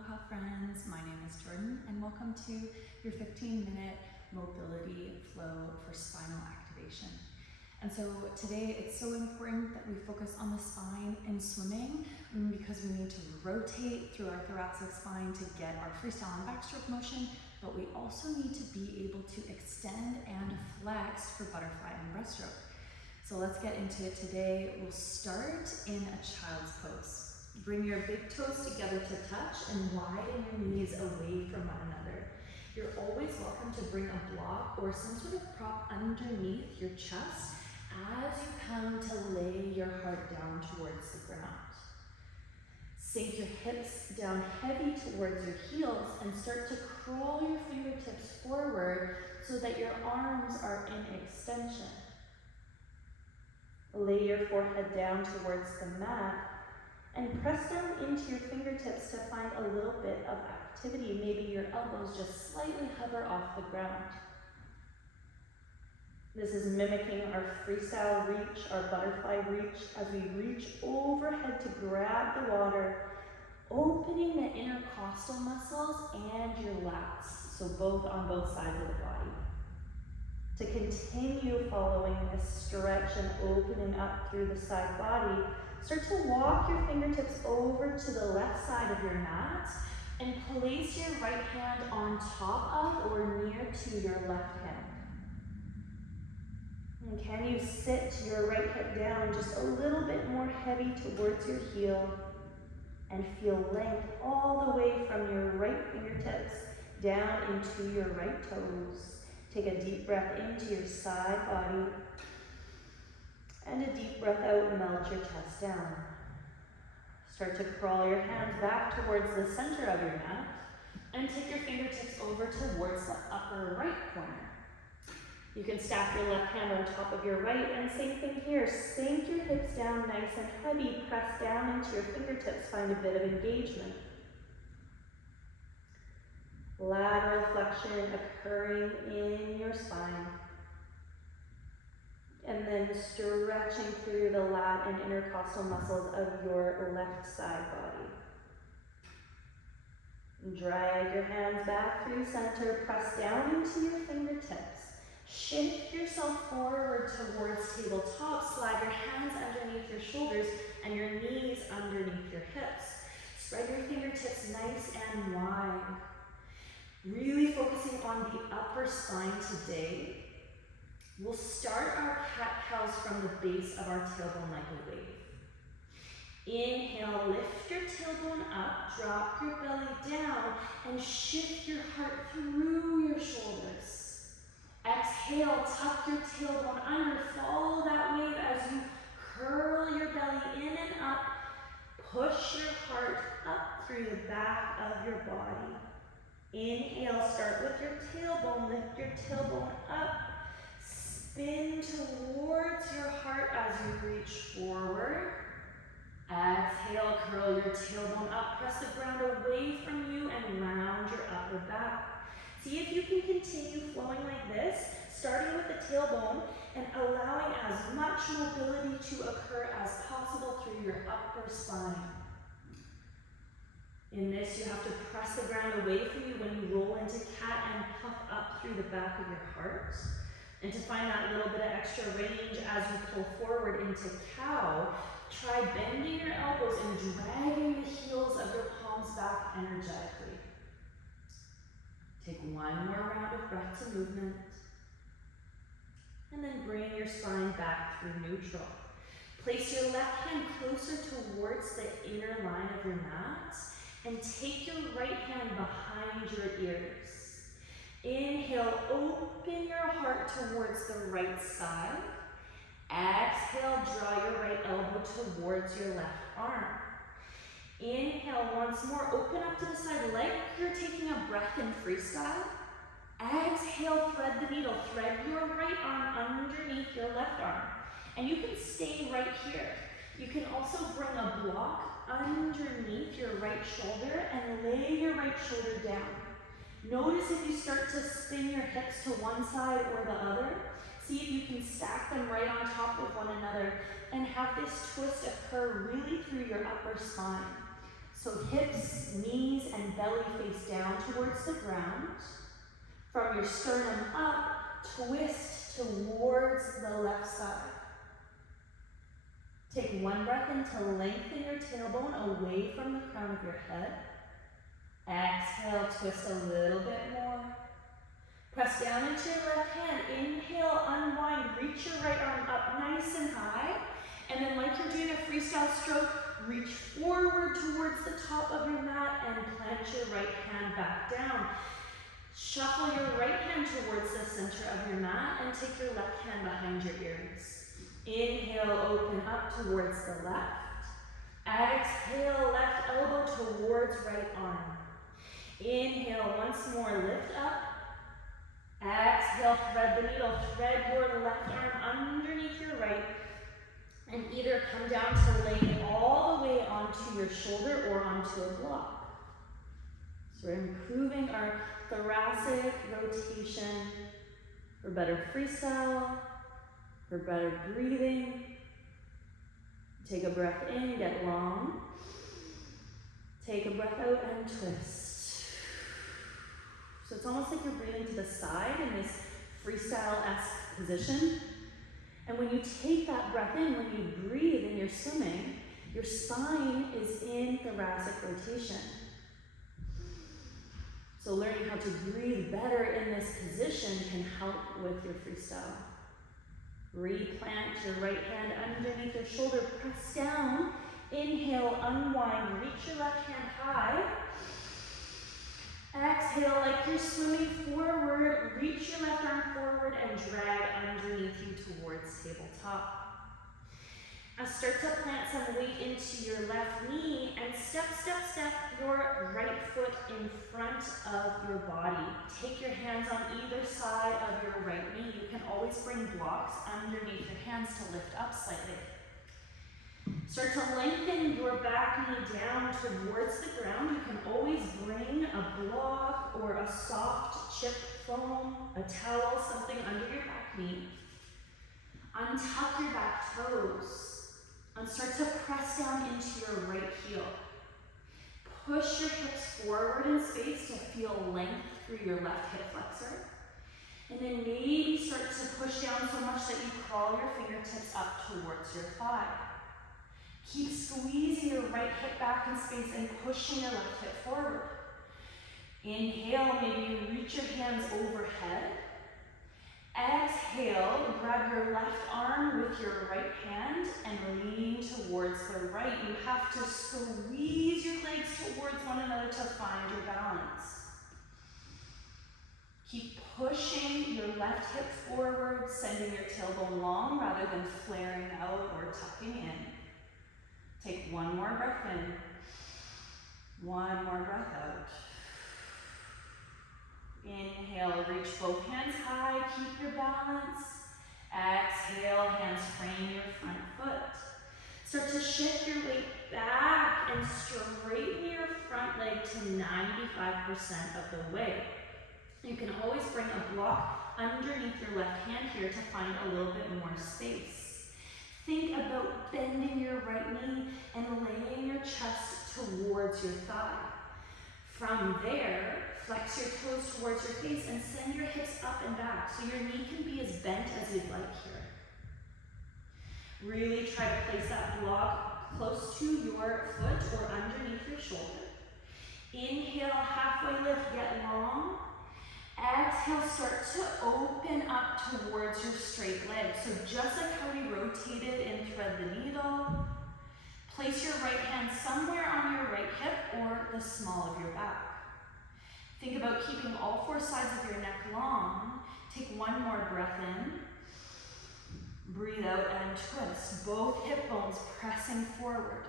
Aloha friends, my name is Jordan and welcome to your 15-minute mobility flow for spinal activation. And so today it's so important that we focus on the spine in swimming because we need to rotate through our thoracic spine to get our freestyle and backstroke motion, but we also need to be able to extend and flex for butterfly and breaststroke. So let's get into it today. We'll start in a child's pose. Bring your big toes together to touch and widen your knees away from one another. You're always welcome to bring a block or some sort of prop underneath your chest as you come to lay your heart down towards the ground. Sink your hips down heavy towards your heels and start to crawl your fingertips forward so that your arms are in extension. Lay your forehead down towards the mat and press down into your fingertips to find a little bit of activity. Maybe your elbows just slightly hover off the ground. This is mimicking our freestyle reach, our butterfly reach, as we reach overhead to grab the water, opening the intercostal muscles and your lats, so both on both sides of the body. To continue following this stretch and opening up through the side body, start to walk your fingertips over to the left side of your mat and place your right hand on top of or near to your left hand. And can you sit your right hip down just a little bit more heavy towards your heel and feel length all the way from your right fingertips down into your right toes. Take a deep breath into your side body and a deep breath out, melt your chest down. Start to crawl your hands back towards the center of your mat and take your fingertips over towards the upper right corner. You can stack your left hand on top of your right, and same thing here. Sink your hips down nice and heavy, press down into your fingertips, find a bit of engagement. Lateral flexion occurring in your spine. And then stretching through the lat and intercostal muscles of your left side body. Drag your hands back through center, press down into your fingertips. Shift yourself forward towards tabletop, slide your hands underneath your shoulders and your knees underneath your hips. Spread your fingertips nice and wide. Really focusing on the upper spine today. We'll start our cat-cows from the base of our tailbone like a wave. Inhale, lift your tailbone up, drop your belly down, and shift your heart through your shoulders. Exhale, tuck your tailbone under, follow that wave as you curl your belly in and up. Push your heart up through the back of your body. Inhale, start with your tailbone, lift your tailbone up. Spin towards your heart as you reach forward. Exhale, curl your tailbone up, press the ground away from you and round your upper back. See if you can continue flowing like this, starting with the tailbone and allowing as much mobility to occur as possible through your upper spine. In this, you have to press the ground away from you when you roll into cat and puff up through the back of your heart. And to find that little bit of extra range as you pull forward into cow, try bending your elbows and dragging the heels of your palms back energetically. Take one more round of breath to movement. And then bring your spine back through neutral. Place your left hand closer towards the inner line of your mat and take your right hand behind your ears. Inhale, open your heart towards the right side. Exhale, draw your right elbow towards your left arm. Inhale once more, open up to the side like you're taking a breath in freestyle. Exhale, thread the needle, thread your right arm underneath your left arm. And you can stay right here. You can also bring a block underneath your right shoulder and lay your right shoulder down. Notice if you start to spin your hips to one side or the other. See if you can stack them right on top of one another and have this twist occur really through your upper spine. So hips, knees, and belly face down towards the ground. From your sternum up, twist towards the left side. Take one breath in to lengthen your tailbone away from the crown of your head. Exhale, twist a little bit more. Press down into your left hand. Inhale, unwind, reach your right arm up nice and high. And then like you're doing a freestyle stroke, reach forward towards the top of your mat and plant your right hand back down. Shuffle your right hand towards the center of your mat and take your left hand behind your ears. Inhale, open up towards the left. Exhale, left elbow towards right arm. Inhale, once more, lift up. Exhale, thread the needle, thread your left arm underneath your right, and either come down to lay all the way onto your shoulder or onto a block. So we're improving our thoracic rotation for better freestyle, for better breathing. Take a breath in, get long. Take a breath out and twist. So it's almost like you're breathing to the side in this freestyle-esque position. And when you take that breath in, when you breathe and you're swimming, your spine is in thoracic rotation. So learning how to breathe better in this position can help with your freestyle. Replant your right hand underneath your shoulder, press down, inhale, unwind, reach your left hand high. Exhale, like you're swimming forward, reach your left arm forward and drag underneath you towards tabletop. Now start to plant some weight into your left knee and step your right foot in front of your body. Take your hands on either side of your right knee. You can always bring blocks underneath your hands to lift up slightly. Start to lengthen your back knee down towards the ground. You can always bring a block or a soft chip foam, a towel, something under your back knee. Untuck your back toes and start to press down into your right heel. Push your hips forward in space to feel length through your left hip flexor. And then maybe start to push down so much that you crawl your fingertips up towards your thigh. Keep squeezing your right hip back in space and pushing your left hip forward. Inhale, maybe you reach your hands overhead. Exhale, grab your left arm with your right hand and lean towards the right. You have to squeeze your legs towards one another to find your balance. Keep pushing your left hip forward, sending your tailbone long rather than flaring out or tucking in. Take one more breath in, one more breath out. Inhale, reach both hands high, keep your balance. Exhale, hands frame your front foot. Start to shift your weight back and straighten your front leg to 95% of the way. You can always bring a block underneath your left hand here to find a little bit more space. Think about bending your right knee and laying your chest towards your thigh. From there, flex your toes towards your face and send your hips up and back so your knee can be as bent as you'd like here. Really try to place that block close to your foot or underneath your shoulder. Inhale, halfway lift, get long. Exhale, start to open up towards your straight leg. So just like how we rotated in thread the needle, place your right hand somewhere on your right hip or the small of your back. Think about keeping all four sides of your neck long. Take one more breath in. Breathe out and twist. Both hip bones pressing forward.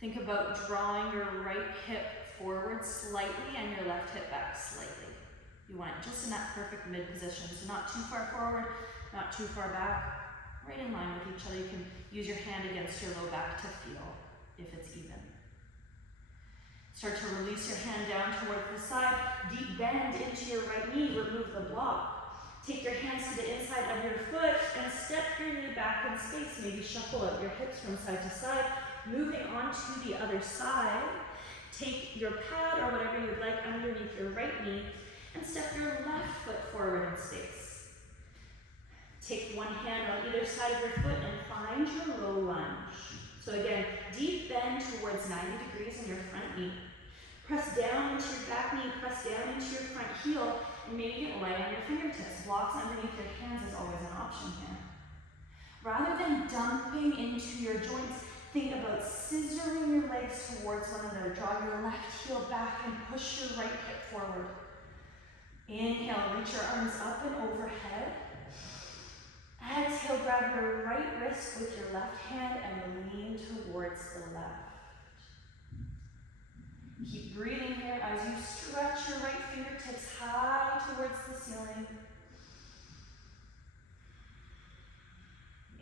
Think about drawing your right hip forward slightly and your left hip back slightly. You want it just in that perfect mid position. So not too far forward, not too far back. Right in line with each other. You can use your hand against your low back to feel if it's even. Start to release your hand down towards the side. Deep bend into your right knee. Remove the block. Take your hands to the inside of your foot and step your knee back in space. Maybe shuffle out your hips from side to side. Moving on to the other side. Take your pad or whatever you'd like underneath your right knee and step your left foot forward in space. Take one hand on either side of your foot and find your low lunge. So again, deep bend towards 90 degrees in your front knee. Press down into your back knee, press down into your front heel, and maybe get light on your fingertips. Blocks underneath your hands is always an option here. Rather than dumping into your joints, think about scissoring your legs towards one another. Draw your left heel back and push your right hip forward. Inhale, reach your arms up and overhead. Exhale, grab your right wrist with your left hand and lean towards the left. Keep breathing here as you stretch your right fingertips high towards the ceiling.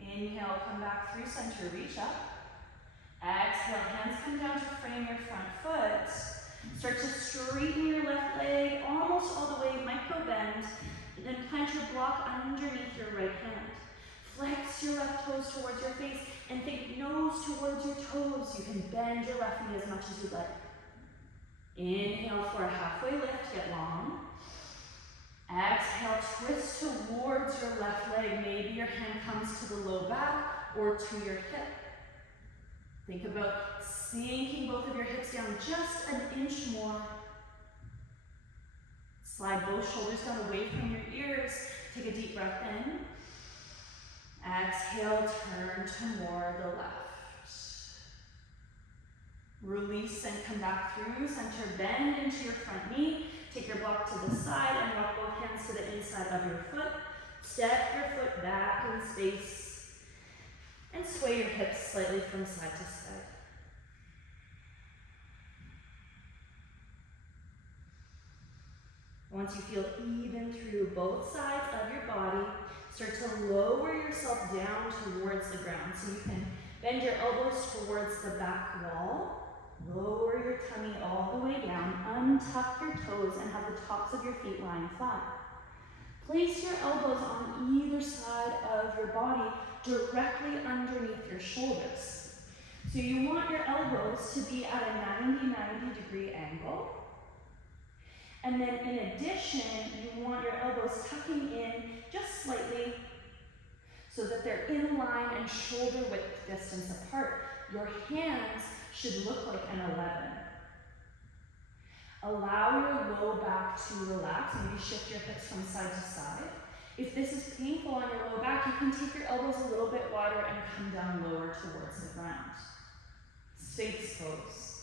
Inhale, come back through center, reach up. Exhale, hands come down to frame your front foot. Start to straighten your left leg almost all the way, micro bend. Then plant your block underneath your right hand. Flex your left toes towards your face and think nose towards your toes. You can bend your left knee as much as you'd like. Inhale for a halfway lift, get long. Exhale, twist towards your left leg. Maybe your hand comes to the low back or to your hip. Think about sinking both of your hips down just an inch more. Slide both shoulders down away from your ears. Take a deep breath in. Exhale, turn to more the left. Release and come back through center, bend into your front knee. Take your block to the side and walk both hands to the inside of your foot. Step your foot back in space and sway your hips slightly from side to side. Once you feel even through both sides of your body, start to lower yourself down towards the ground. So you can bend your elbows towards the back wall. Lower your tummy all the way down, untuck your toes and have the tops of your feet lying flat. Place your elbows on either side of your body directly underneath your shoulders. So you want your elbows to be at a 90 degree angle. And then in addition, you want your elbows tucking in just slightly so that they're in line and shoulder width distance apart. Your hands should look like an 11. Allow your low back to relax. Maybe shift your hips from side to side. If this is painful on your low back, you can take your elbows a little bit wider and come down lower towards the ground. Sphinx pose.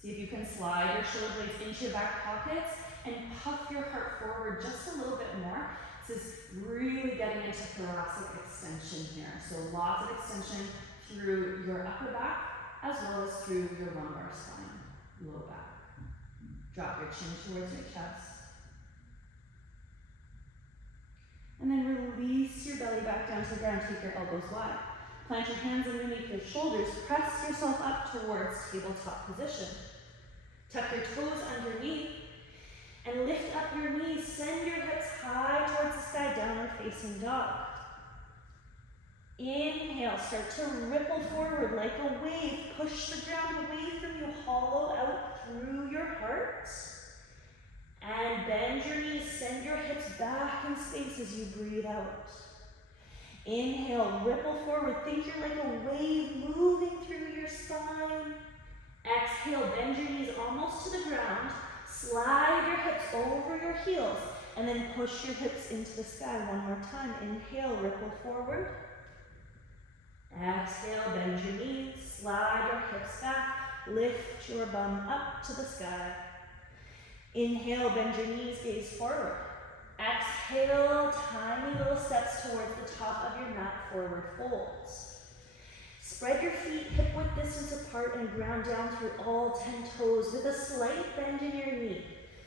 See if you can slide your shoulder blades into your back pockets and puff your heart forward just a little bit more. This is really getting into thoracic extension here. So lots of extension through your upper back as well as through your lumbar spine, low back. Drop your chin towards your chest. And then release your belly back down to the ground. Take your elbows wide. Plant your hands underneath your shoulders. Press yourself up towards tabletop position. Tuck your toes underneath and lift up your knees. Send your hips high towards the sky, downward facing dog. Inhale, start to ripple forward like a wave. Push the ground away from you, hollow out through your heart. And bend your knees, send your hips back in space as you breathe out. Inhale, ripple forward. Think you're like a wave moving through your spine. Exhale, bend your knees almost to the ground. Slide your hips over your heels and then push your hips into the sky one more time. Inhale, ripple forward. Exhale, bend your knees, slide your hips back, lift your bum up to the sky. Inhale, bend your knees, gaze forward. Exhale, tiny little steps towards the top of your mat, forward folds. Spread your feet hip-width distance apart and ground down through all 10 toes with a slight bend in your knee.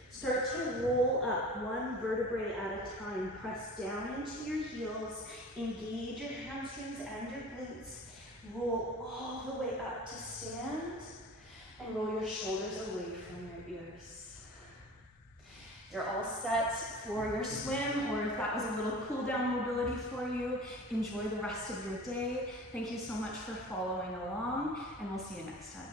Start to roll up one vertebrae at a time. Press down into your heels. Engage your hamstrings and your glutes. Roll all the way up to stand and roll your shoulders away from your ears. You're all set for your swim, or if that was a little cool down mobility for you, enjoy the rest of your day. Thank you so much for following along, and we'll see you next time.